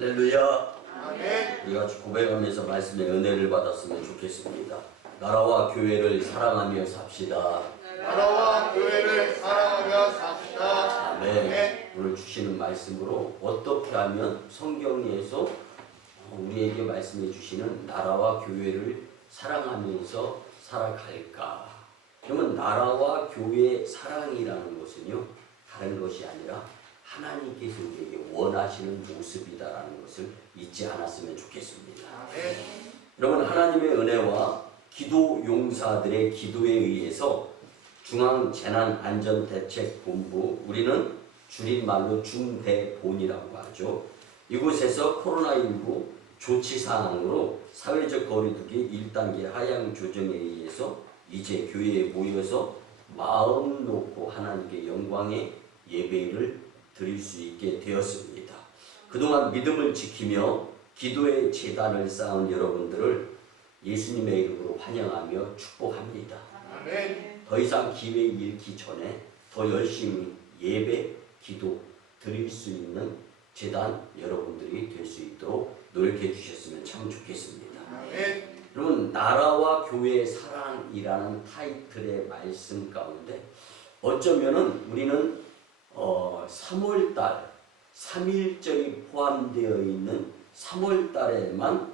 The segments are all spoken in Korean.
할렐루야. 아멘. 우리가 고백하면서 말씀의 은혜를 받았으면 좋겠습니다. 나라와 교회를 사랑하며 삽시다. 나라와 교회를 사랑하며 삽시다. 아멘. 오늘 주시는 말씀으로 어떻게 하면 성경에서 우리에게 말씀해 주시는 나라와 교회를 사랑하면서 살아갈까? 그러면 나라와 교회의 사랑이라는 것은요, 다른 것이 아니라 하나님께서 우리에게 원하시는 모습이다라는 것을 잊지 않았으면 좋겠습니다. 아멘. 여러분, 하나님의 은혜와 기도 용사들의 기도에 의해서 중앙재난안전대책본부, 우리는 줄임말로 중대본이라고 하죠. 이곳에서 코로나19 조치사항으로 사회적 거리두기 1단계 하향 조정에 의해서 이제 교회에 모여서 마음 놓고 하나님께 영광의 예배를 드릴 수 있게 되었습니다. 그동안 믿음을 지키며 기도의 재단을 쌓은 여러분들을 예수님의 이름으로 환영하며 축복합니다. 아멘. 더 이상 기회 잃기 전에 더 열심히 예배, 기도 드릴 수 있는 재단 여러분들이 될 수 있도록 노력해 주셨으면 참 좋겠습니다. 아멘. 여러분, 나라와 교회의 사랑이라는 타이틀의 말씀 가운데 어쩌면은 우리는 3월달 3.1절이 포함되어 있는 3월달에만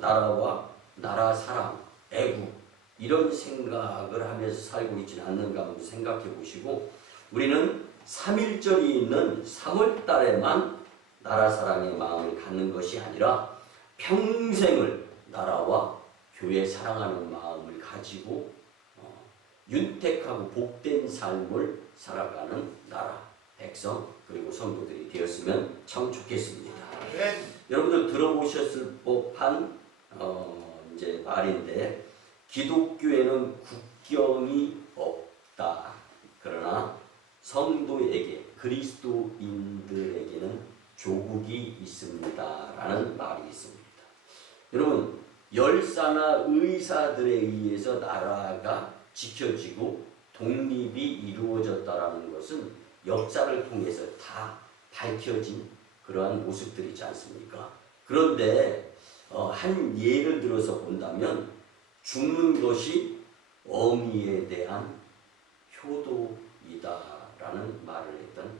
나라와 나라 사랑, 애국 이런 생각을 하면서 살고 있지는 않는가 한번 생각해 보시고, 우리는 3.1절이 있는 3월달에만 나라 사랑의 마음을 갖는 것이 아니라 평생을 나라와 교회 사랑하는 마음을 가지고 윤택하고 복된 삶을 살아가는 나라, 백성, 그리고 성도들이 되었으면 참 좋겠습니다. 네. 여러분들 들어보셨을 법한 이제 말인데, 기독교에는 국경이 없다. 그러나 성도에게, 그리스도인들에게는 조국이 있습니다. 라는 말이 있습니다. 여러분, 열사나 의사들에 의해서 나라가 지켜지고 독립이 이루어졌다라는 것은 역사를 통해서 다 밝혀진 그러한 모습들이지 않습니까? 그런데 한 예를 들어서 본다면 죽는 것이 어미에 대한 효도이다라는 말을 했던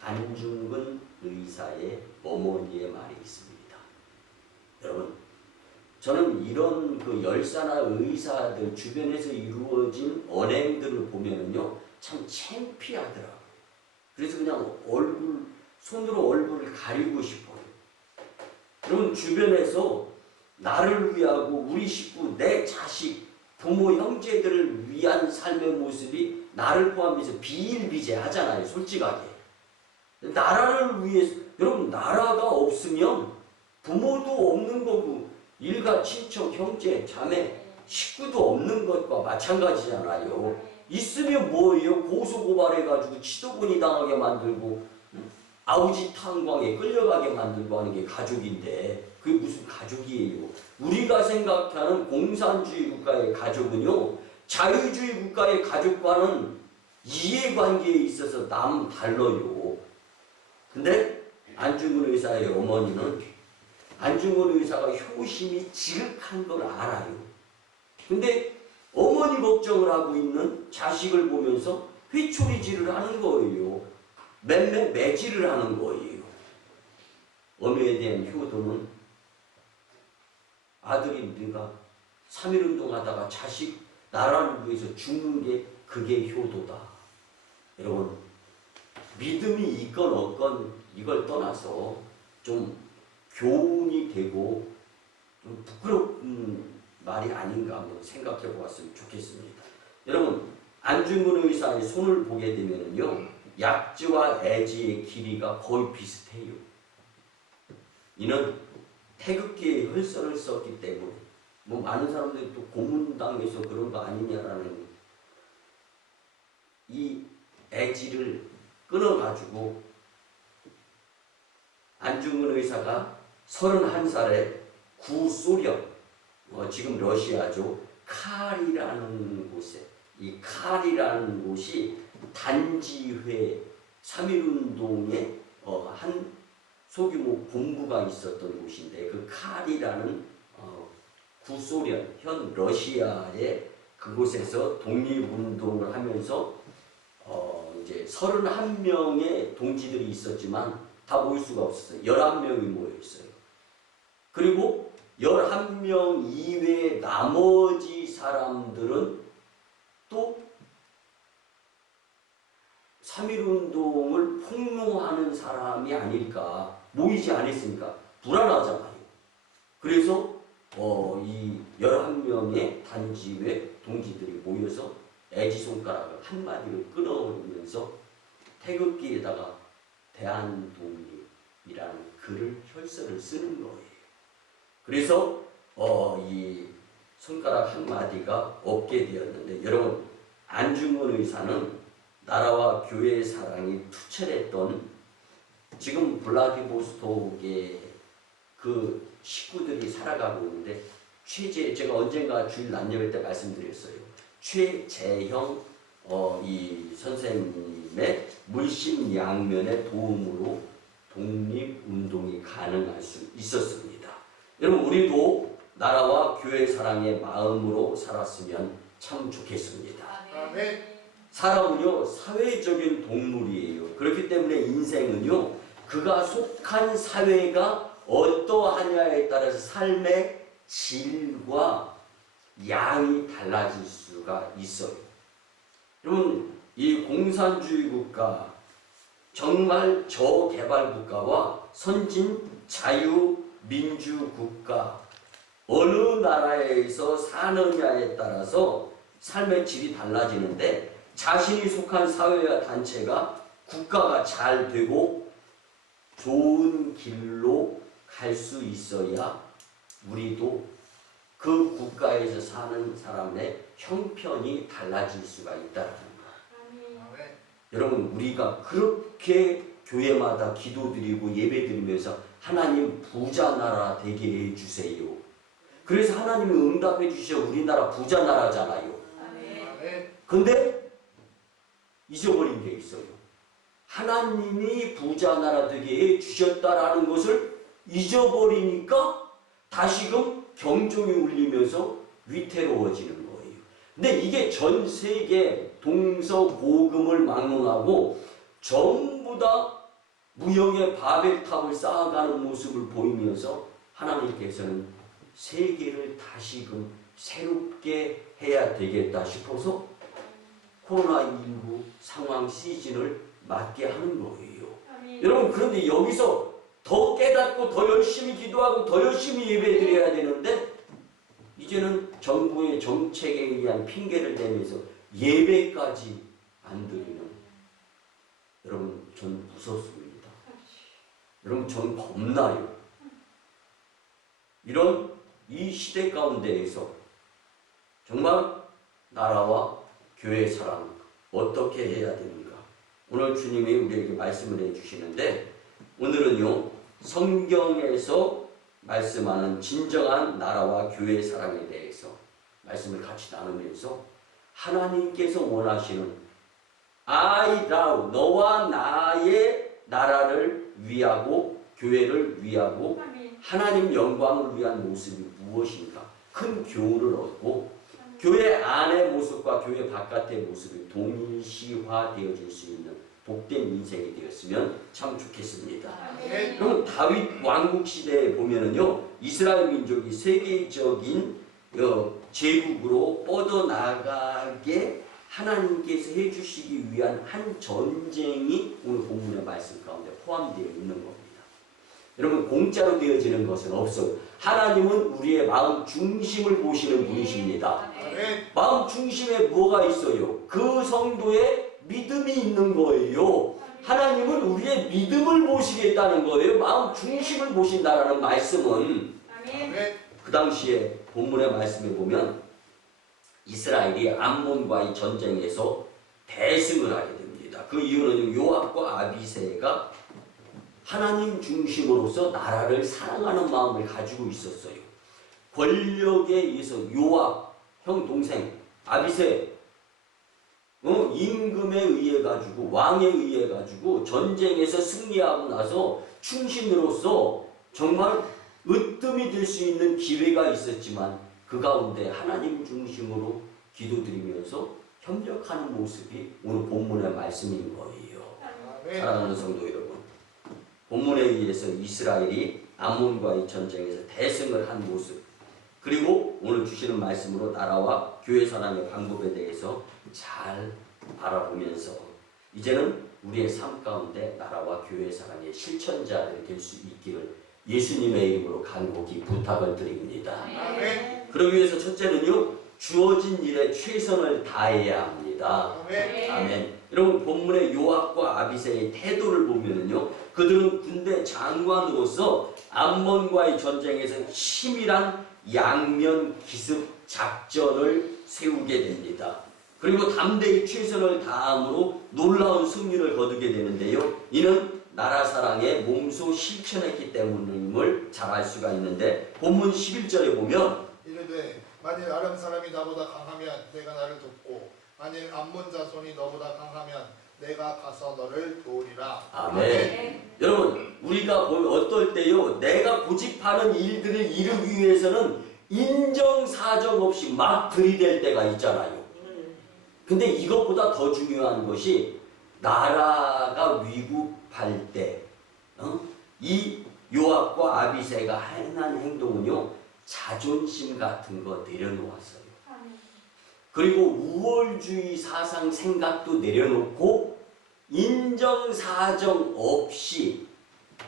안중근 의사의 어머니의 말이 있습니다. 여러분, 저는 이런 그 열사나 의사들 주변에서 이루어진 언행들을 보면은요, 참 창피하더라고요. 그래서 그냥 손으로 얼굴을 가리고 싶어요. 여러분, 주변에서 나를 위하고 우리 식구, 내 자식, 부모, 형제들을 위한 삶의 모습이 나를 포함해서 비일비재하잖아요, 솔직하게. 나라를 위해서, 여러분, 나라가 없으면 부모도 없는 거고, 일가, 친척, 형제, 자매, 식구도 없는 것과 마찬가지잖아요. 있으면 뭐예요? 고소고발해가지고 치도군이 당하게 만들고 아우지 탄광에 끌려가게 만들고 하는 게 가족인데, 그게 무슨 가족이에요? 우리가 생각하는 공산주의 국가의 가족은요, 자유주의 국가의 가족과는 이해관계에 있어서 달라요. 근데 안중근 의사의 어머니는 안중근 의사가 효심이 지극한 걸 알아요. 근데 어머니 걱정을 하고 있는 자식을 보면서 회초리질을 하는 거예요. 매질을 하는 거예요. 어미에 대한 효도는 아들이 네가 3.1운동 하다가 자식 나라를 위해서 죽는 게 그게 효도다. 여러분, 믿음이 있건 없건 이걸 떠나서 좀 교훈이 되고 좀 부끄러운 말이 아닌가 한번 생각해 보았으면 좋겠습니다. 여러분, 안중근 의사의 손을 보게 되면요, 약지와 애지의 길이가 거의 비슷해요. 이는 태극기의 혈서를 썼기 때문에, 뭐 많은 사람들이 또 고문당해서 그런 거 아니냐라는, 이 애지를 끊어가지고 안중근 의사가 31살에 구소련, 지금 러시아죠, 칼이라는 곳에, 이 칼이라는 곳이 단지회 3.1운동의 한 소규모 본부가 있었던 곳인데 그 칼이라는 구소련, 현 러시아의 그곳에서 독립운동을 하면서 이제 31명의 동지들이 있었지만 다 모일 수가 없었어요. 11명이 모여 있어요. 그리고 11명 이외의 나머지 사람들은 또 3.1운동을 폭로하는 사람이 아닐까, 모이지 않았으니까 불안하잖아요. 그래서 이 11명의 단지 외 동지들이 모여서 애지손가락을 한마디로 끊어오면서 태극기에다가 대한독립이라는 글을 혈서를 쓰는 거예요. 그래서 이 손가락 한마디가 없게 되었는데, 여러분, 안중근 의사는 나라와 교회의 사랑이 투철했던, 지금 블라디보스톡의 그 식구들이 살아가고 있는데, 제가 언젠가 주일 남녀회 때 말씀드렸어요. 최재형 이 선생님의 물심양면의 도움으로 독립운동이 가능할 수 있었습니다. 여러분, 우리도 나라와 교회 사랑의 마음으로 살았으면 참 좋겠습니다. 아멘. 사람은요, 사회적인 동물이에요. 그렇기 때문에 인생은요, 그가 속한 사회가 어떠하냐에 따라서 삶의 질과 양이 달라질 수가 있어요. 여러분, 이 공산주의 국가, 정말 저개발 국가와 선진 자유민주 국가, 어느 나라에서 사느냐에 따라서 삶의 질이 달라지는데, 자신이 속한 사회와 단체가, 국가가 잘 되고 좋은 길로 갈 수 있어야 우리도 그 국가에서 사는 사람의 형편이 달라질 수가 있다는 거예요. 아멘. 여러분, 우리가 그렇게 교회마다 기도드리고 예배드리면서 하나님 부자 나라 되게 해주세요. 그래서 하나님이 응답해 주셔 우리나라 부자 나라잖아요. 아멘. 근데 잊어버린 게 있어요. 하나님이 부자 나라 되게 해주셨다라는 것을 잊어버리니까 다시금 경종이 울리면서 위태로워지는 거예요. 근데 이게 전 세계 동서고금을 막론하고 전부 다 무형의 바벨탑을 쌓아가는 모습을 보이면서 하나님께서는 세계를 다시금 새롭게 해야 되겠다 싶어서 코로나19 상황 시즌을 맞게 하는 거예요. 여러분, 그런데 여기서 더 깨닫고 더 열심히 기도하고 더 열심히 예배드려야 되는데, 이제는 정부의 정책에 의한 핑계를 대면서 예배까지 안 드리는, 여러분, 전 무섭습니다. 여러분, 전 겁나요. 이런 이 시대 가운데에서 정말 나라와 교회 사랑 어떻게 해야 되는가? 오늘 주님이 우리에게 말씀을 해주시는데, 오늘은요, 성경에서 말씀하는 진정한 나라와 교회 사랑에 대해서 말씀을 같이 나누면서 하나님께서 원하시는 I love, 너와 나의 나라를 위하고 교회를 위하고 하나님 영광을 위한 모습이 무엇인가? 큰 교훈을 얻고 교회 안의 모습과 교회 바깥의 모습이 동일시화되어질 수 있는 복된 인생이 되었으면 참 좋겠습니다. 아멘. 그럼 다윗 왕국 시대에 보면은요, 이스라엘 민족이 세계적인 제국으로 뻗어나가게 하나님께서 해주시기 위한 한 전쟁이 오늘 본문의 말씀 가운데 포함되어 있는 겁니다. 여러분, 공짜로 되어지는 것은 없어요. 하나님은 우리의 마음 중심을 보시는 분이십니다. 아멘. 마음 중심에 뭐가 있어요? 그 성도의 믿음이 있는 거예요. 하나님은 우리의 믿음을 보시겠다는 거예요. 마음 중심을 보신다라는 말씀은, 아멘. 그 당시에 본문의 말씀에 보면 이스라엘이 암몬과의 전쟁에서 대승을 하게 됩니다. 그 이유는 요압과 아비새가 하나님 중심으로서 나라를 사랑하는 마음을 가지고 있었어요. 권력에 의해서 요압, 형 동생 아비새 임금에 의해 가지고 왕에 의해 가지고 전쟁에서 승리하고 나서 충신으로서 정말 으뜸이 될 수 있는 기회가 있었지만 그 가운데 하나님 중심으로 기도드리면서 협력하는 모습이 오늘 본문의 말씀인 거예요. 아멘. 사랑하는 성도 여러분, 본문에 의해서 이스라엘이 암몬과의 전쟁에서 대승을 한 모습, 그리고 오늘 주시는 말씀으로 나라와 교회 사랑의 방법에 대해서 잘 바라보면서 이제는 우리의 삶 가운데 나라와 교회 사랑의 실천자들이 될 수 있기를 예수님의 이름으로 간곡히 부탁을 드립니다. 아멘. 그러기 위해서 첫째는요, 주어진 일에 최선을 다해야 합니다. 아멘. 아멘. 여러분 본문의 요압과 아비새의 태도를 보면은요, 그들은 군대 장관으로서 암몬과의 전쟁에서 치밀한 양면 기습 작전을 세우게 됩니다. 그리고 담대히 최선을 다함으로 놀라운 승리를 거두게 되는데요. 이는 나라 사랑에 몸소 실천했기 때문임을 잘 알 수가 있는데 본문 11절에 보면 이르되 만일 아람 사람이 나보다 강하면 내가 나를 돕고 만일 암몬 자손이 너보다 강하면 내가 가서 너를 도우리라. 아멘. 여러분 우리가 어떨 때요, 내가 고집하는 일들을 이루기 위해서는 인정사정 없이 막 들이댈 때가 있잖아요. 근데 이것보다 더 중요한 것이 나라가 위급할 때, 이 요압과 아비새가 행한 행동은요, 자존심 같은 거 내려놓았어요. 그리고 우월주의 사상 생각도 내려놓고 인정사정 없이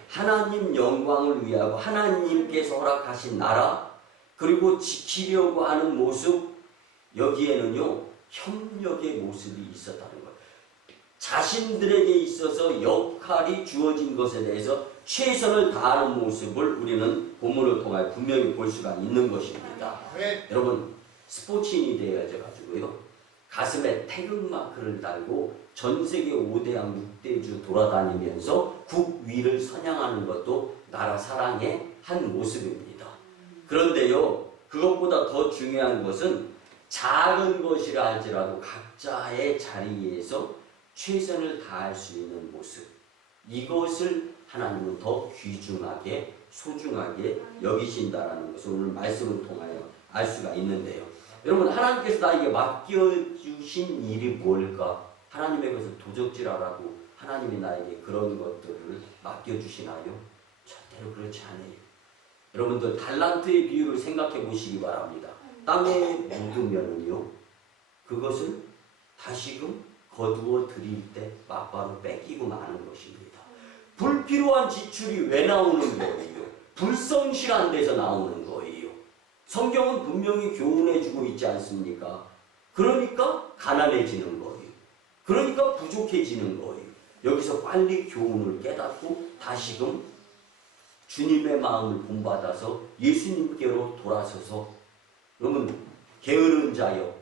하나님 영광을 위하고 하나님께서 허락하신 나라, 그리고 지키려고 하는 모습, 여기에는요 협력의 모습이 있었다는 거예요. 자신들에게 있어서 역할이 주어진 것에 대해서 최선을 다하는 모습을 우리는 본문을 통해 분명히 볼 수가 있는 것입니다. 아멘. 여러분 스포츠인이 되어져 가지고요, 가슴에 태극마크를 달고 전 세계 5대양 6대주 돌아다니면서 국위를 선양하는 것도 나라 사랑의 한 모습입니다. 그런데요, 그것보다 더 중요한 것은 작은 것이라 할지라도 각자의 자리에서 최선을 다할 수 있는 모습, 이것을 하나님은 더 귀중하게 소중하게 여기신다라는 것을 오늘 말씀을 통하여 알 수가 있는데요. 여러분 하나님께서 나에게 맡겨주신 일이 뭘까? 하나님의 것을 도적질하라고 하나님이 나에게 그런 것들을 맡겨주시나요? 절대로 그렇지 않아요. 여러분들 달란트의 비유를 생각해 보시기 바랍니다. 땅에 묻으면요, 그것을 다시금 거두어 드릴 때 막바로 뺏기고 마는 것입니다. 불필요한 지출이 왜 나오는 거예요? 불성실한 데서 나오는 거예요. 성경은 분명히 교훈해주고 있지 않습니까? 그러니까 가난해지는 거예요. 그러니까 부족해지는 거예요. 여기서 빨리 교훈을 깨닫고 다시금 주님의 마음을 본받아서 예수님께로 돌아서서, 여러분 게으른 자여,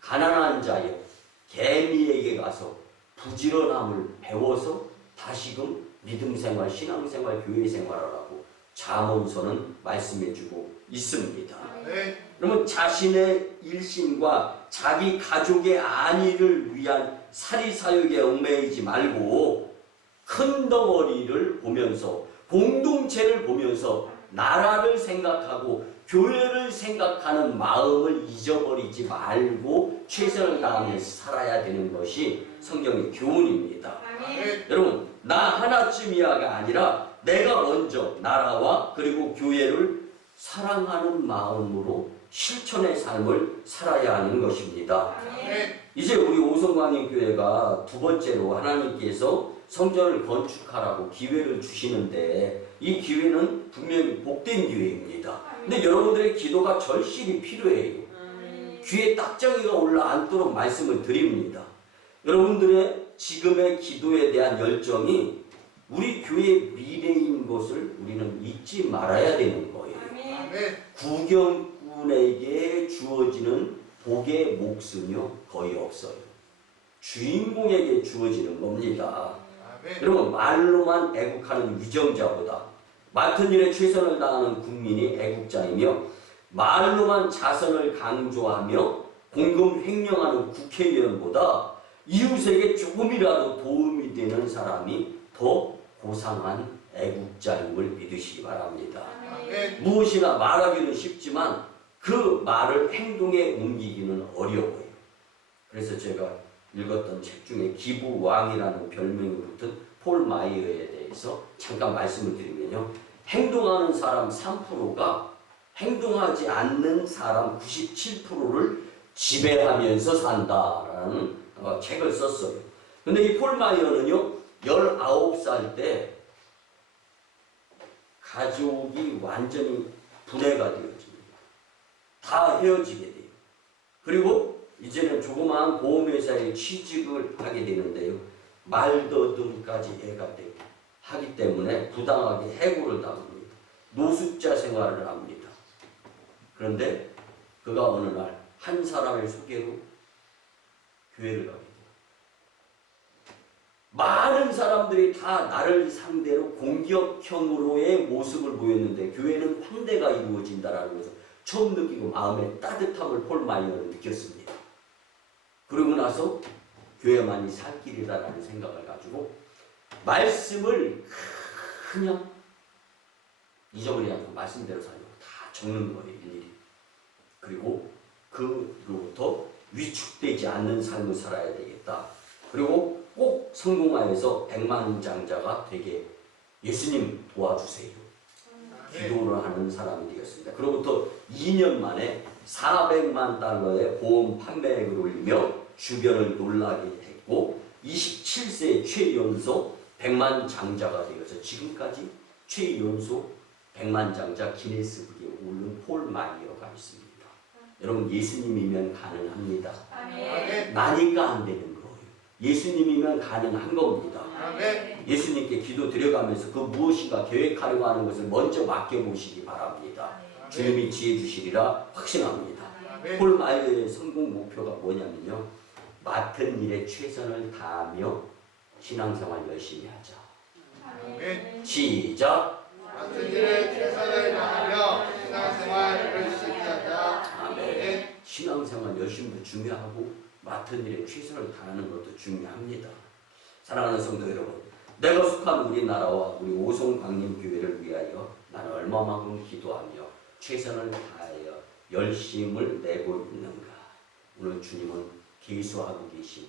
가난한 자여, 개미에게 가서 부지런함을 배워서 다시금 믿음생활, 신앙생활, 교회생활하라고 잠언서는 말씀해주고 있습니다. 네. 그러면 자신의 일신과 자기 가족의 안위를 위한 사리사욕에 얽매이지 말고 큰 덩어리를 보면서, 공동체를 보면서 나라를 생각하고 교회를 생각하는 마음을 잊어버리지 말고 최선을 다하면서 살아야 되는 것이 성경의 교훈입니다. 아멘. 여러분 나 하나쯤이야가 아니라 내가 먼저 나라와 그리고 교회를 사랑하는 마음으로 실천의 삶을 살아야 하는 것입니다. 아멘. 이제 우리 오성광인교회가 두 번째로 하나님께서 성전을 건축하라고 기회를 주시는데, 이 기회는 분명히 복된 기회입니다. 근데 여러분들의 기도가 절실히 필요해요. 귀에 딱정이가 올라앉도록 말씀을 드립니다. 여러분들의 지금의 기도에 대한 열정이 우리 교회의 미래인 것을 우리는 잊지 말아야 되는 거예요. 아멘. 구경꾼에게 주어지는 복의 몫은요 거의 없어요. 주인공에게 주어지는 겁니다. 아멘. 여러분 말로만 애국하는 위정자보다 맡은 일에 최선을 다하는 국민이 애국자이며, 말로만 자선을 강조하며 공금 횡령하는 국회의원보다 이웃에게 조금이라도 도움이 되는 사람이 더 고상한 애국자임을 믿으시기 바랍니다. 아멘. 무엇이나 말하기는 쉽지만 그 말을 행동에 옮기기는 어려워요. 그래서 제가 읽었던 책 중에 기부왕이라는 별명이 붙은 폴 마이어에 대해서 잠깐 말씀을 드리면요. 행동하는 사람 3%가 행동하지 않는 사람 97%를 지배하면서 산다라는 책을 썼어요. 근데 이 폴 마이어는요, 19살 때 가족이 완전히 분해가 되어집니다. 다 헤어지게 돼요. 그리고 이제는 조그마한 보험회사에 취직을 하게 되는데요. 말더듬까지 애가 되고 하기 때문에 부당하게 해고를 당합니다. 노숙자 생활을 합니다. 그런데 그가 어느 날 한 사람의 소개로 교회를 가게 돼요. 많은 사람들이 다 나를 상대로 공격형으로의 모습을 보였는데 교회는 환대가 이루어진다라는 것을 처음 느끼고 마음의 따뜻함을 폴 마이어는 느꼈습니다. 그러고 나서 교회만이 살 길이다라는 생각을 가지고 말씀을 그냥 잊어버리지 않고 말씀대로 살려고 다 적는 거예요, 일일이. 그리고 그로부터 위축되지 않는 삶을 살아야 되겠다. 그리고 꼭 성공하여서 백만장자가 되게 예수님 도와주세요. 기도를 하는 사람이 되었습니다. 그로부터 2년 만에 400만 달러의 보험 판매액을 올리며 주변을 놀라게 했고 27세 최연소 100만 장자가 되어서 지금까지 최연소 100만 장자 기네스북에 오른 폴 마이어가 있습니다. 여러분 예수님이면 가능합니다. 아멘. 나니까 안 되는 거예요. 예수님이면 가능한 겁니다. 아멘. 예수님께 기도 드려가면서 그 무엇인가 계획하려고 하는 것을 먼저 맡겨보시기 바랍니다. 주님이 지혜 주시리라 확신합니다. 아멘. 폴 마이어의 성공 목표가 뭐냐면요. 맡은 일에 최선을 다하며 신앙생활 열심히 하자. 아멘. 시작. 맡은 일에 최선을 다하며 신앙생활 열심히 하자. 아멘. 신앙생활 열심도 중요하고 맡은 일에 최선을 다하는 것도 중요합니다. 사랑하는 성도 여러분, 내가 속한 우리나라와 우리 오송광림교회를 위하여 나는 얼마만큼 기도하며 최선을 다하여 열심을 내고 있는가. 오늘 주님은 계수하고 계심을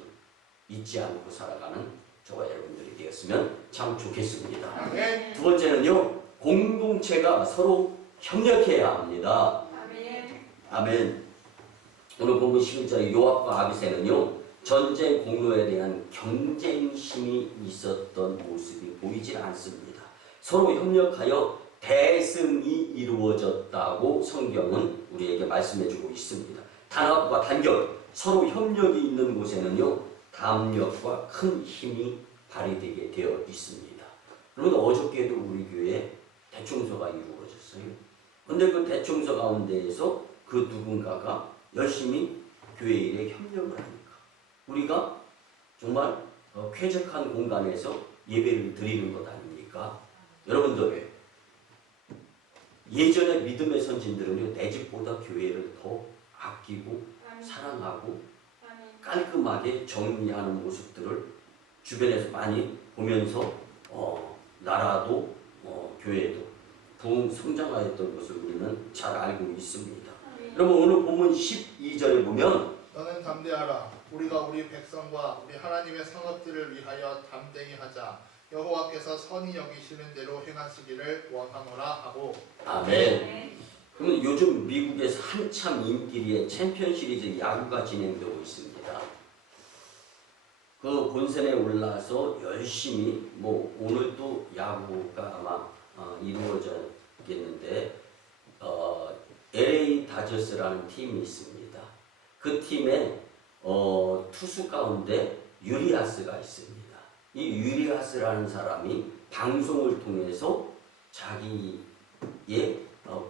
잊지 않고 살아가는 저와 여러분들이 되었으면 참 좋겠습니다. 아멘. 두 번째는요, 공동체가 서로 협력해야 합니다. 아멘. 오늘 본문 11절 요압과 아비새는요, 전쟁 공로에 대한 경쟁심이 있었던 모습이 보이질 않습니다. 서로 협력하여 대승이 이루어졌다고 성경은 우리에게 말씀해주고 있습니다. 단합과 단결, 서로 협력이 있는 곳에는요, 담력과 큰 힘이 발휘되게 되어 있습니다. 그런데 어저께도 우리 교회에 대청소가 이루어졌어요. 근데 그 대청소 가운데에서 그 누군가가 열심히 교회 일에 협력을 하니까 우리가 정말 쾌적한 공간에서 예배를 드리는 것 아닙니까? 여러분들, 예전에 믿음의 선진들은요, 내 집보다 교회를 더 아끼고 사랑하고 깔끔하게 정리하는 모습들을 주변에서 많이 보면서 나라도 교회도 부흥 성장하였던 것을 우리는 잘 알고 있습니다. 여러분 오늘 본문 12절에 보면 너는 담대하라. 우리가 우리 백성과 우리 하나님의 성읍들을 위하여 담대히 하자. 여호와께서 선히 여기시는 대로 행하시기를 원하노라 하고. 아멘. 그러면 요즘 미국에서 한참 인기리에 챔피언 시리즈 야구가 진행되고 있습니다. 그 본선에 올라서 열심히 오늘도 야구가 아마 이루어졌겠는데 LA 다저스라는 팀이 있습니다. 그 팀에 투수 가운데 유리아스가 있습니다. 이 유리아스라는 사람이 방송을 통해서 자기의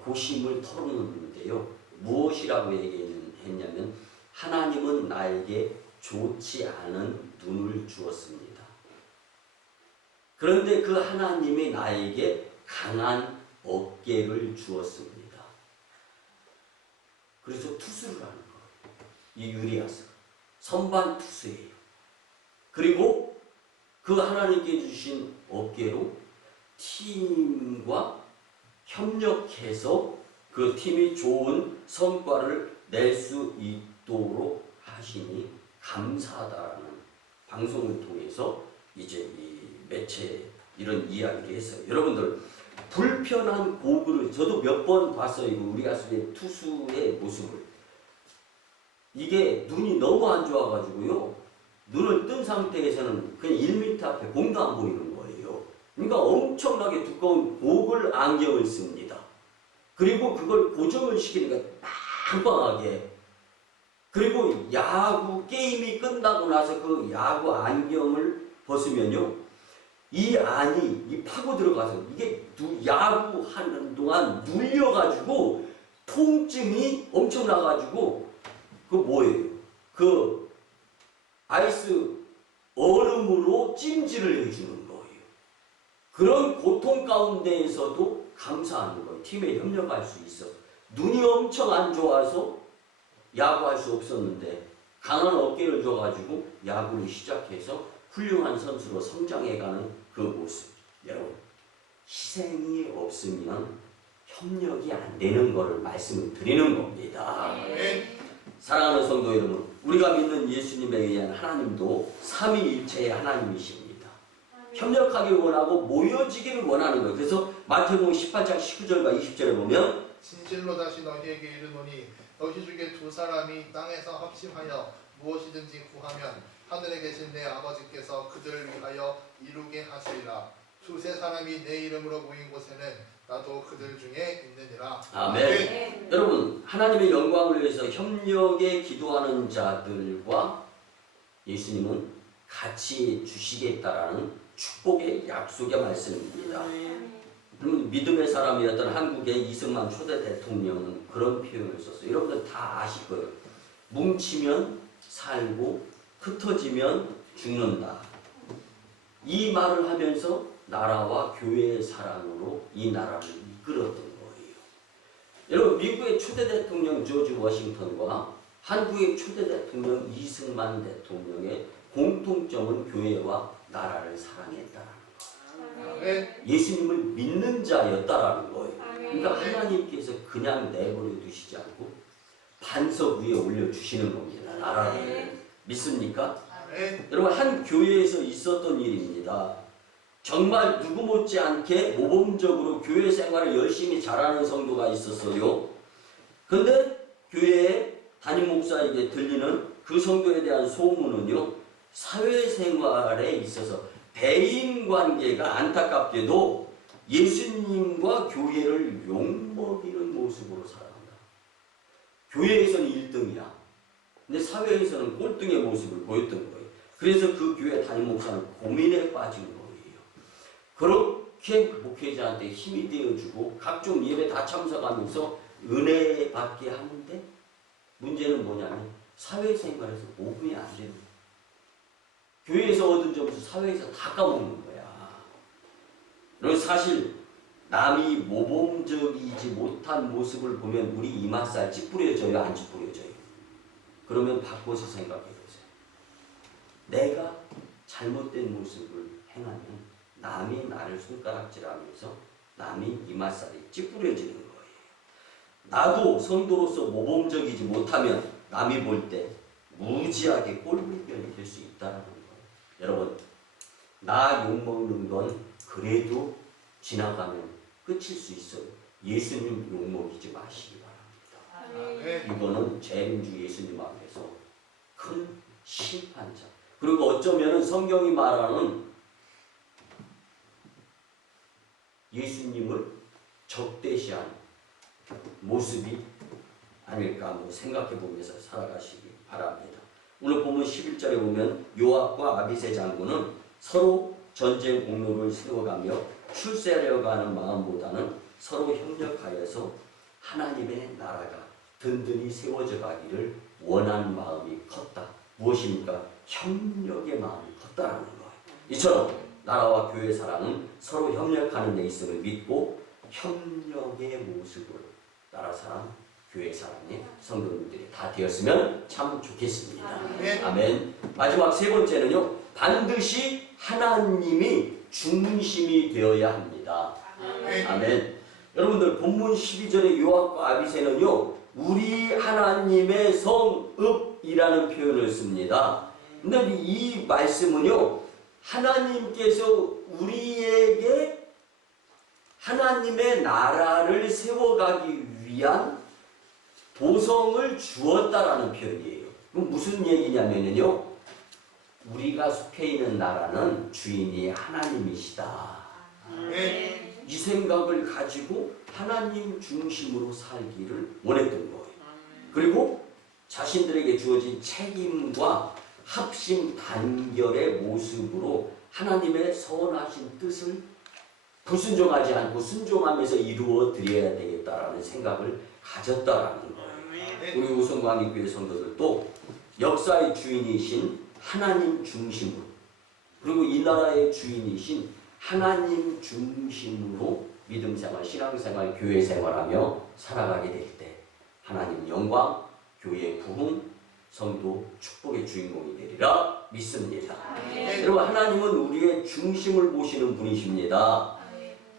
고심을 털어놓는데요. 무엇이라고 얘기했냐면 하나님은 나에게 좋지 않은 눈을 주었습니다. 그런데 그 하나님이 나에게 강한 어깨를 주었습니다. 그래서 투수를 하는 거예요. 이 유리아스가 선반 투수예요. 그리고 그 하나님께 주신 업계로 팀과 협력해서 그 팀이 좋은 성과를 낼 수 있도록 하시니 감사하다라는 방송을 통해서 이제 이 매체 이런 이야기를 했어요. 여러분들 불편한 고글을 저도 몇 번 봤어요. 우리 가수의 투수의 모습을. 이게 눈이 너무 안 좋아가지고요. 눈을 뜬 상태에서는 그냥 1m 앞에 공도 안 보이는 거예요. 그러니까 엄청나게 두꺼운 고글 안경을 씁니다. 그리고 그걸 고정을 시키니까 빵빵하게. 그리고 야구 게임이 끝나고 나서 그 야구 안경을 벗으면요. 이 안이 파고 들어가서 이게 야구 하는 동안 눌려가지고 통증이 엄청 나가지고 그 뭐예요? 그 아이스 얼음으로 찜질을 해주는 거예요. 그런 고통 가운데에서도 감사하는 거예요. 팀에 협력할 수 있어. 눈이 엄청 안 좋아서 야구할 수 없었는데 강한 어깨를 줘가지고 야구를 시작해서 훌륭한 선수로 성장해가는 그 모습. 여러분, 희생이 없으면 협력이 안 되는 것을 말씀을 드리는 겁니다. 네. 사랑하는 성도 여러분, 우리가 믿는 예수님에 의한 하나님도 삼위일체의 하나님이십니다. 협력하기를 원하고 모여지기를 원하는 거예요. 그래서 마태복음 18장 19절과 20절에 보면 진실로 다시 너희에게 이르노니 너희 중에 두 사람이 땅에서 합심하여 무엇이든지 구하면 하늘에 계신 내 아버지께서 그들을 위하여 이루게 하시리라. 두세 사람이 내 이름으로 모인 곳에는 나도 그들 중에 있느니라. 아멘. 여러분, 하나님의 영광을 위해서 협력에 기도하는 자들과 예수님은 같이 주시겠다라는 축복의 약속의 말씀입니다. 여러분, 믿음의 사람이었던 한국의 이승만 초대 대통령은 그런 표현을 썼어요. 여러분들 다 아실 거예요. 뭉치면 살고 흩어지면 죽는다. 이 말을 하면서 나라와 교회의 사랑으로 이 나라를 이끌었던 거예요. 여러분, 미국의 초대 대통령 조지 워싱턴과 한국의 초대 대통령 이승만 대통령의 공통점은 교회와 나라를 사랑했다라는 거예요. 예수님을 믿는 자였다라는 거예요. 그러니까 하나님께서 그냥 내버려 두시지 않고 반석 위에 올려주시는 겁니다. 나라를. 믿습니까? 여러분, 한 교회에서 있었던 일입니다. 정말 누구 못지않게 모범적으로 교회 생활을 열심히 잘하는 성도가 있었어요. 근데 교회에 담임 목사에게 들리는 그 성도에 대한 소문은요, 사회생활에 있어서 대인관계가 안타깝게도 예수님과 교회를 욕먹이는 모습으로 살아간다. 교회에서는 1등이야. 근데 사회에서는 꼴등의 모습을 보였던 거예요. 그래서 그 교회 담임 목사는 고민에 빠진 거예요. 그렇게 목회자한테 힘이 되어주고 각종 예배 다 참석하면서 은혜 받게 하는데 문제는 뭐냐면 사회생활에서 모범이 안 되는 거예요. 교회에서 얻은 점수 사회에서 다 까먹는 거야. 그래서 사실 남이 모범적이지 못한 모습을 보면 우리 이맛살 찌푸려져요, 안 찌푸려져요? 그러면 바꿔서 생각해 보세요. 내가 잘못된 모습을 행하면 남이 나를 손가락질하면서 남이 이맛살이 찌푸려지는 거예요. 나도 성도로서 모범적이지 못하면 남이 볼 때 무지하게 꼴불견이 될 수 있다는 거예요. 여러분, 나 욕먹는 건 그래도 지나가면 끝일 수 있어요. 예수님 욕먹이지 마시기 바랍니다. 이거는 재림주 예수님 앞에서 큰 심판자. 그리고 어쩌면 성경이 말하는 예수님을 적대시한 모습이 아닐까 생각해 보면서 살아가시기 바랍니다. 오늘 보면 11절에 보면 요압과 아비새 장군은 서로 전쟁 공로를 세워가며 출세하려고 하는 마음보다는 서로 협력하여서 하나님의 나라가 든든히 세워져 가기를 원하는 마음이 컸다. 무엇입니까? 협력의 마음이 컸다라는 거예요. 이처럼 나라와 교회 사랑은 서로 협력하는 데 있음을 믿고 협력의 모습으로 나라 사랑, 교회 사랑의 성도님들이 다 되었으면 참 좋겠습니다. 아멘. 아멘. 마지막 세 번째는요. 반드시 하나님이 중심이 되어야 합니다. 아멘. 여러분들 본문 12절의 요압과 아비새는요. 우리 하나님의 성읍이라는 표현을 씁니다. 근데 이 말씀은요. 하나님께서 우리에게 하나님의 나라를 세워가기 위한 도성을 주었다라는 표현이에요. 그럼 무슨 얘기냐면요. 우리가 속해 있는 나라는 주인이 하나님이시다. 이 생각을 가지고 하나님 중심으로 살기를 원했던 거예요. 그리고 자신들에게 주어진 책임과 합심 단결의 모습으로 하나님의 선하신 뜻을 불순종하지 않고 순종하면서 이루어 드려야 되겠다라는 생각을 가졌다라는 거예요. 우리 우성광역교회 성도들도 역사의 주인이신 하나님 중심으로, 그리고 이 나라의 주인이신 하나님 중심으로 믿음생활, 신앙생활, 교회생활하며 살아가게 될 때 하나님 영광, 교회 부흥, 성도 축복의 주인공이 되리라 믿습니다. 여러분, 하나님은 우리의 중심을 보시는 분이십니다.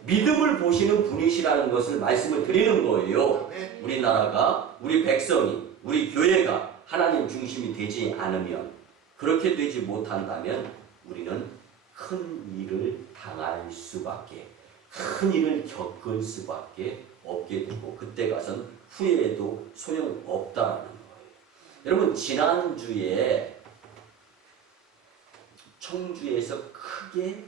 믿음을 보시는 분이시라는 것을 말씀을 드리는 거예요. 우리나라가, 우리 백성이, 우리 교회가 하나님 중심이 되지 않으면, 그렇게 되지 못한다면 우리는 큰 일을 당할 수밖에, 큰 일을 겪을 수밖에 없게 되고, 그때 가선 후회해도 소용없다라는 거예요. 여러분, 지난주에 청주에서 크게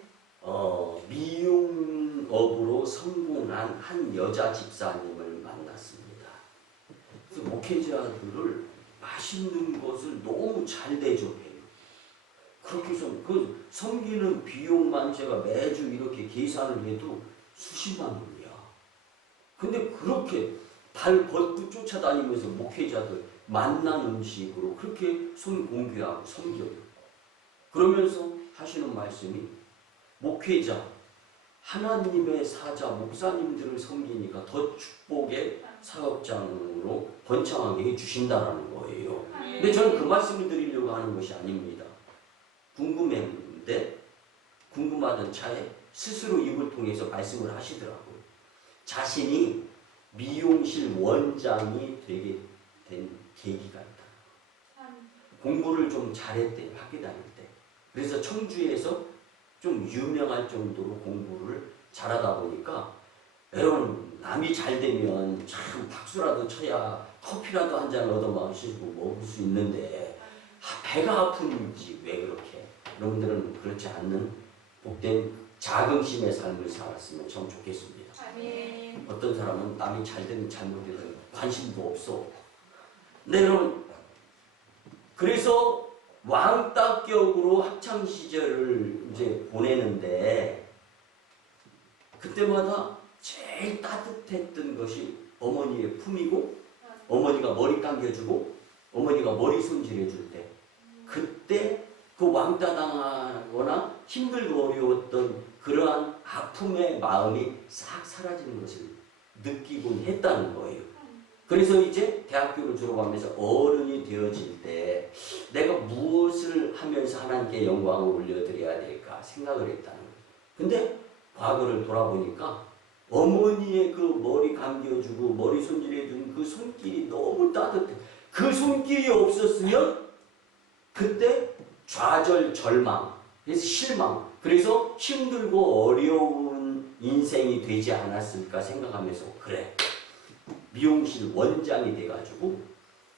미용업으로 성공한 한 여자 집사님을 만났습니다. 그래서 목회자들을 맛있는 것을 너무 잘 대접해요. 그렇게 해서 그 섬기는 비용만 제가 매주 이렇게 계산을 해도 수십만 원이야. 근데 그렇게 발 벗고 쫓아다니면서 목회자들 맛난 음식으로 그렇게 손 공개하고 섬겨요. 그러면서 하시는 말씀이, 목회자, 하나님의 사자, 목사님들을 섬기니까 더 축복의 사역장으로 번창하게 해주신다라는 거예요. 근데 저는 그 말씀을 드리려고 하는 것이 아닙니다. 궁금했는데 궁금하던 차에 스스로 입을 통해서 말씀을 하시더라고요. 자신이 미용실 원장이 되게 된 계기가 있다. 공부를 좀 잘했대요. 학교 다닐 때. 그래서 청주에서 좀 유명할 정도로 공부를 잘하다 보니까, 여러분, 남이 잘 되면 참 박수라도 쳐야 커피라도 한 잔 얻어 마시고 먹을 수 있는데, 배가 아픈지 왜 그렇게, 여러분들은 그렇지 않는 복된 자긍심의 삶을 살았으면 참 좋겠습니다. 아멘. 어떤 사람은 남이 잘 되든 잘못되든 관심도 없어. 네, 여러분, 그래서 왕따격으로 학창 시절을 이제 보내는데, 그때마다 제일 따뜻했던 것이 어머니의 품이고, 어머니가 머리 감겨주고, 어머니가 머리 손질해줄 때, 그때 그 왕따 당하거나 힘들고 어려웠던 그러한 아픔의 마음이 싹 사라지는 것을 느끼곤 했다는 거예요. 그래서 이제 대학교를 졸업하면서 어른이 되어질 때 내가 무엇을 하면서 하나님께 영광을 올려드려야 될까 생각을 했다는 거예요. 근데 과거를 돌아보니까 어머니의 그 머리 감겨주고 머리 손질해준 그 손길이 너무 따뜻해. 그 손길이 없었으면 그때 좌절, 절망, 그래서 실망, 그래서 힘들고 어려운 인생이 되지 않았을까 생각하면서, 그래, 미용실 원장이 돼가지고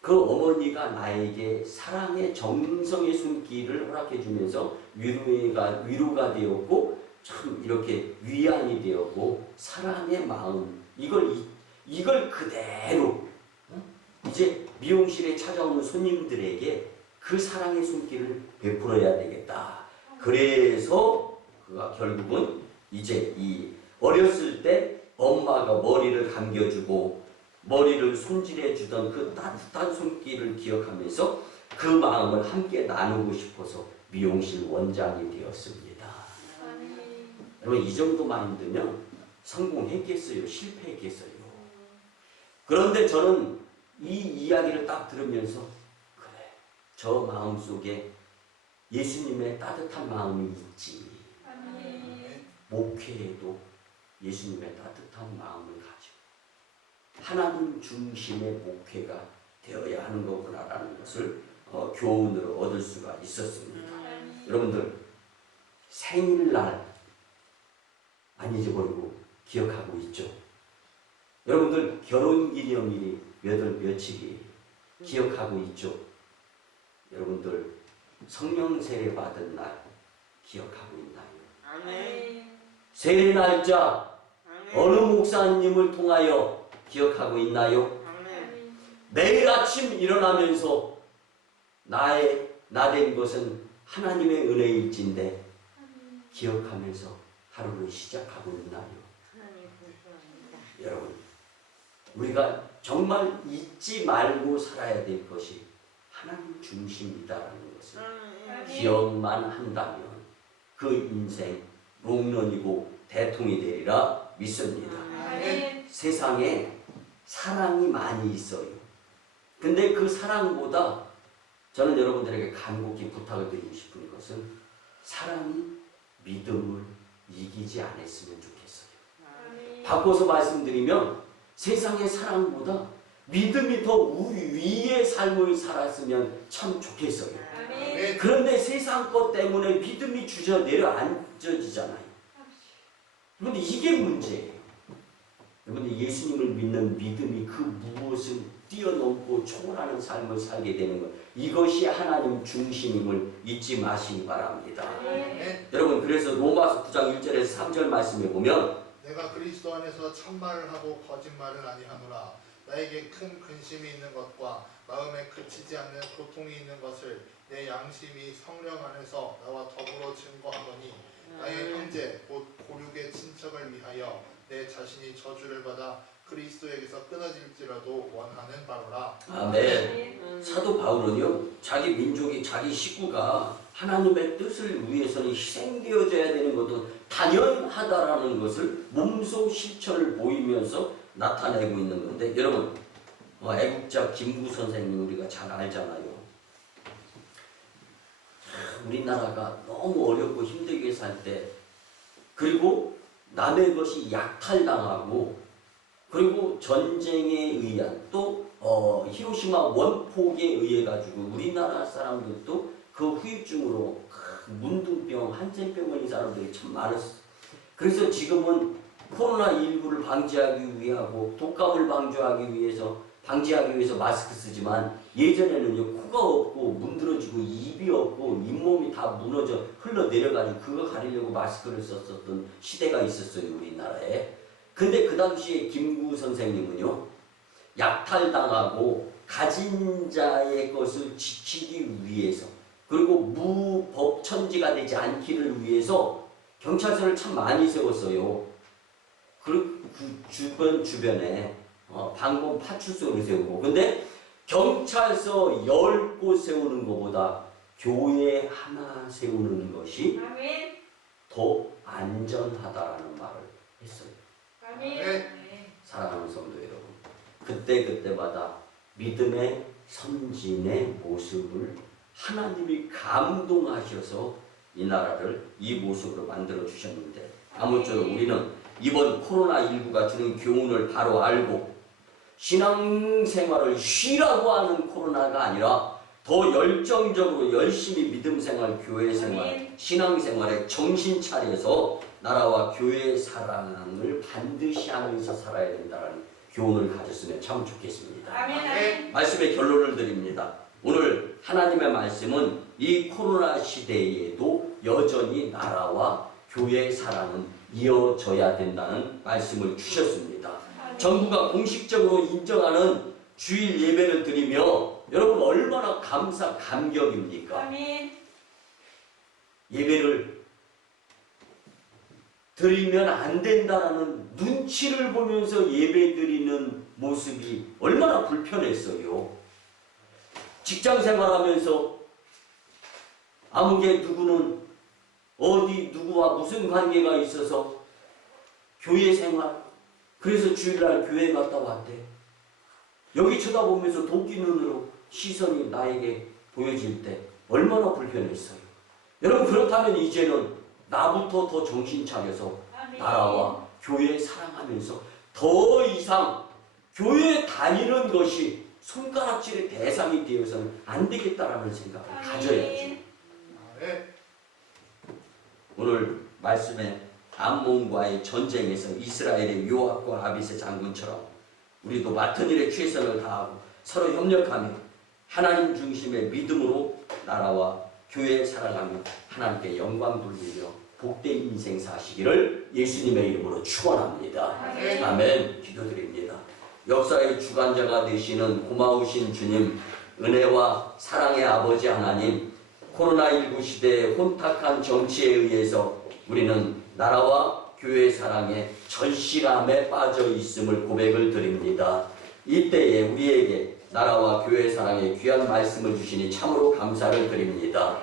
그 어머니가 나에게 사랑의 정성의 손길을 허락해주면서 위로가 되었고, 참 이렇게 위안이 되었고, 사랑의 마음, 이걸 그대로 이제 미용실에 찾아오는 손님들에게 그 사랑의 손길을 베풀어야 되겠다. 그래서 그가 결국은 이제 이 어렸을 때 엄마가 머리를 감겨주고 머리를 손질해주던 그 따뜻한 손길을 기억하면서 그 마음을 함께 나누고 싶어서 미용실 원장이 되었습니다. 여러분, 이 정도 마인드면 성공했겠어요? 실패했겠어요? 그런데 저는 이 이야기를 딱 들으면서 그래, 저 마음속에 예수님의 따뜻한 마음이 있지. 목회에도 예수님의 따뜻한 마음을 가지고 하나님 중심의 목회가 되어야 하는 거구나라는 것을 교훈으로 얻을 수가 있었습니다. 여러분들 생일날 안 잊어버리고 기억하고 있죠? 여러분들 결혼기념일이 몇 월 며칠이 기억하고 있죠? 여러분들 성령 세례 받은 날 기억하고 있나요? 아멘. 세례 날짜 아멘. 어느 목사님을 통하여 기억하고 있나요? 아멘. 매일 아침 일어나면서 나 된 것은 하나님의 은혜일진데 기억하면서 하루를 시작하고 있나요? 하나님 감사합니다. 여러분, 우리가 정말 잊지 말고 살아야 될 것이 하나님 중심이다라는 것을 아멘. 기억만 한다면 그 인생 롱런이고 대통이 되리라 믿습니다. 아멘. 세상에 사랑이 많이 있어요. 근데 그 사랑보다 저는 여러분들에게 간곡히 부탁을 드리고 싶은 것은 사랑이 믿음을 이기지 않았으면 좋겠어요. 바꿔서 말씀드리면 세상의 사랑보다 믿음이 더 위의 삶을 살았으면 참 좋겠어요. 아멘. 그런데 세상 것 때문에 믿음이 주저 내려앉아지잖아요. 그런데 이게 문제예요. 여러분들 예수님을 믿는 믿음이 그 무엇을 뛰어넘고 초월하는 삶을 살게 되는 것, 이것이 하나님 중심임을 잊지 마시기 바랍니다. 아멘. 여러분, 그래서 로마서 9장 1절에서 3절 말씀에 보면 내가 그리스도 안에서 참말을 하고 거짓말을 아니하노라. 나에게 큰 근심이 있는 것과 마음에 그치지 않는 고통이 있는 것을 내 양심이 성령 안에서 나와 더불어 증거하노니 나의 형제 곧 고륙의 친척을 위하여 내 자신이 저주를 받아 그리스도에게서 끊어질지라도 원하는 바로라. 아멘. 사도 바울은요, 자기 민족이, 자기 식구가 하나님의 뜻을 위해서는 희생되어져야 되는 것도 당연하다라는 것을 몸소 실천을 보이면서 나타내고 있는 건데, 여러분, 애국자 김구 선생님 우리가 잘 알잖아요. 우리나라가 너무 어렵고 힘들게 살 때, 그리고 남의 것이 약탈당하고, 그리고 전쟁에 의한 또 히로시마 원폭에 의해 가지고 우리나라 사람들도 그 후유증으로 문둥병, 한센병 걸린 사람들이 참 많았어요. 그래서 지금은 코로나19를 방지하기 위하고 독감을 방지하기 위해서 마스크 쓰지만, 예전에는요 코가 없고 문드러지고 입이 없고 잇몸이 다 무너져 흘러내려가지고 그거 가리려고 마스크를 썼었던 시대가 있었어요, 우리나라에. 근데 그 당시에 김구 선생님은요, 약탈당하고 가진 자의 것을 지키기 위해서, 그리고 무법천지가 되지 않기를 위해서 경찰서를 참 많이 세웠어요. 그 주변에 방범 파출소를 세우고. 근데 경찰서 10곳 세우는 것보다 교회 하나 세우는 것이 더 안전하다라는 말을 했어요. 사랑하는 성도 여러분, 그때마다 믿음의 선진의 모습을 하나님이 감동하셔서 이 나라를 이 모습으로 만들어 주셨는데, 아무쪼록 우리는 이번 코로나19가 주는 교훈을 바로 알고 신앙생활을 쉬라고 하는 코로나가 아니라 더 열정적으로 열심히 믿음생활, 교회생활, 신앙생활에 정신 차려서 나라와 교회의 사랑을 반드시 하면서 살아야 된다는 교훈을 가졌으면 참 좋겠습니다. 아멘. 말씀의 결론을 드립니다. 오늘 하나님의 말씀은 이 코로나 시대에도 여전히 나라와 교회의 사랑은 이어져야 된다는 말씀을 주셨습니다. 정부가 공식적으로 인정하는 주일 예배를 드리며 여러분 얼마나 감격입니까? 예배를 드리면 안 된다라는 눈치를 보면서 예배 드리는 모습이 얼마나 불편했어요. 직장 생활하면서 아무개 누구는 어디 누구와 무슨 관계가 있어서 교회 생활, 그래서 주일날 교회 갔다 왔대. 여기 쳐다보면서 도끼 눈으로 시선이 나에게 보여질 때 얼마나 불편했어요. 여러분, 그렇다면 이제는 나부터 더 정신 차려서 나라와 교회 사랑하면서 더 이상 교회 다니는 것이 손가락질의 대상이 되어서는 안 되겠다라는 생각을 가져야죠. 네. 오늘 말씀에 암몬과의 전쟁에서 이스라엘의 요압과 아비세 장군처럼 우리도 맡은 일에 최선을 다하고 서로 협력하며 하나님 중심의 믿음으로 나라와 교회 살아가며 하나님께 영광 돌리며 복된 인생 사시기를 예수님의 이름으로 축원합니다. 아멘. 아멘. 기도드립니다. 역사의 주관자가 되시는 고마우신 주님, 은혜와 사랑의 아버지 하나님, 코로나19 시대의 혼탁한 정치에 의해서 우리는 나라와 교회 사랑에 절실함에 빠져 있음을 고백을 드립니다. 이때에 우리에게 나라와 교회 사랑의 귀한 말씀을 주시니 참으로 감사를 드립니다.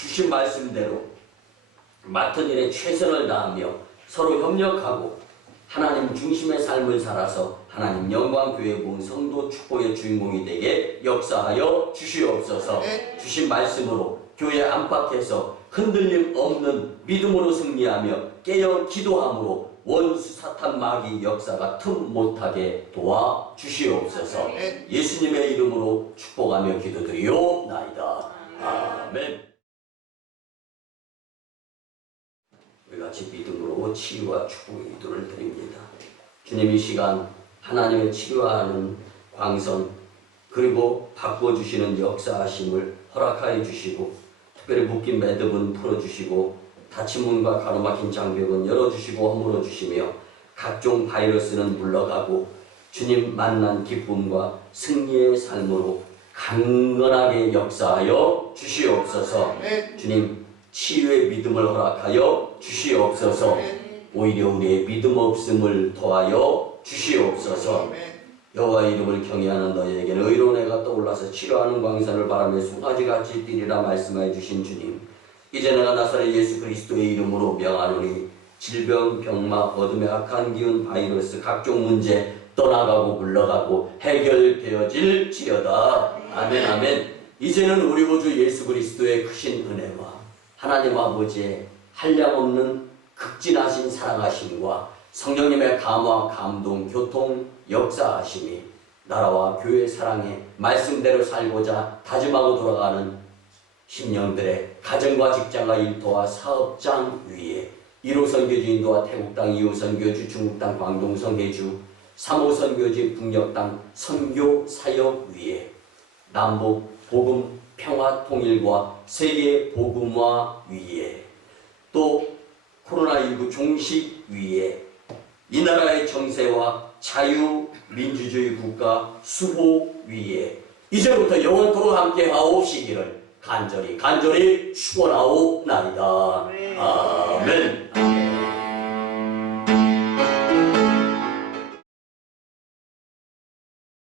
주신 말씀대로 맡은 일에 최선을 다하며 서로 협력하고 하나님 중심의 삶을 살아서 하나님 영광 교회 본 성도 축복의 주인공이 되게 역사하여 주시옵소서. 주신 말씀으로 교회 안팎에서 흔들림 없는 믿음으로 승리하며 깨어 기도함으로 원수 사탄 마귀 역사가 틈 못하게 도와 주시옵소서. 예수님의 이름으로 축복하며 기도드리옵나이다. 아멘. 우리 같이 믿음으로 치유와 축복의 기도를 드립니다. 주님, 이 시간 하나님의 치료하는 광선 그리고 바꿔주시는 역사하심을 허락하여 주시고 특별히 묶인 매듭은 풀어주시고 닫힌 문과 가로막힌 장벽은 열어주시고 허물어 주시며 각종 바이러스는 물러가고 주님 만난 기쁨과 승리의 삶으로 강건하게 역사하여 주시옵소서. 주님, 치유의 믿음을 허락하여 주시옵소서. 오히려 우리의 믿음 없음을 더하여 주시옵소서. 여호와의 이름을 경외하는 너희에게는 의로운 해가 떠올라서 치료하는 광선을 바라며 송아지같이 뛰리라 말씀하여 주신 주님, 이제 내가 나사렛 예수 그리스도의 이름으로 명하노니 질병, 병마, 어둠의 악한 기운, 바이러스, 각종 문제 떠나가고 물러가고 해결되어질지어다. 아멘. 아멘. 이제는 우리 구주 예수 그리스도의 크신 은혜와 하나님 아버지의 한량없는 극진하신 사랑하심과 성령님의 감화, 감동, 교통, 역사하심이 나라와 교회 사랑에 말씀대로 살고자 다짐하고 돌아가는 심령들의 가정과 직장과 일터와 사업장 위에 1호 선교주 인도와 태국 땅, 2호 선교주 중국 땅, 광동 선교주, 3호 선교지 북녘 땅 선교 사역 위에 남북 복음 평화 통일과 세계 복음화 위에 또 코로나19 종식 위에 이 나라의 정세와 자유 민주주의 국가 수호 위에 이제부터 영원토록 함께 하옵시기를 간절히 축원하옵나이다. 아멘.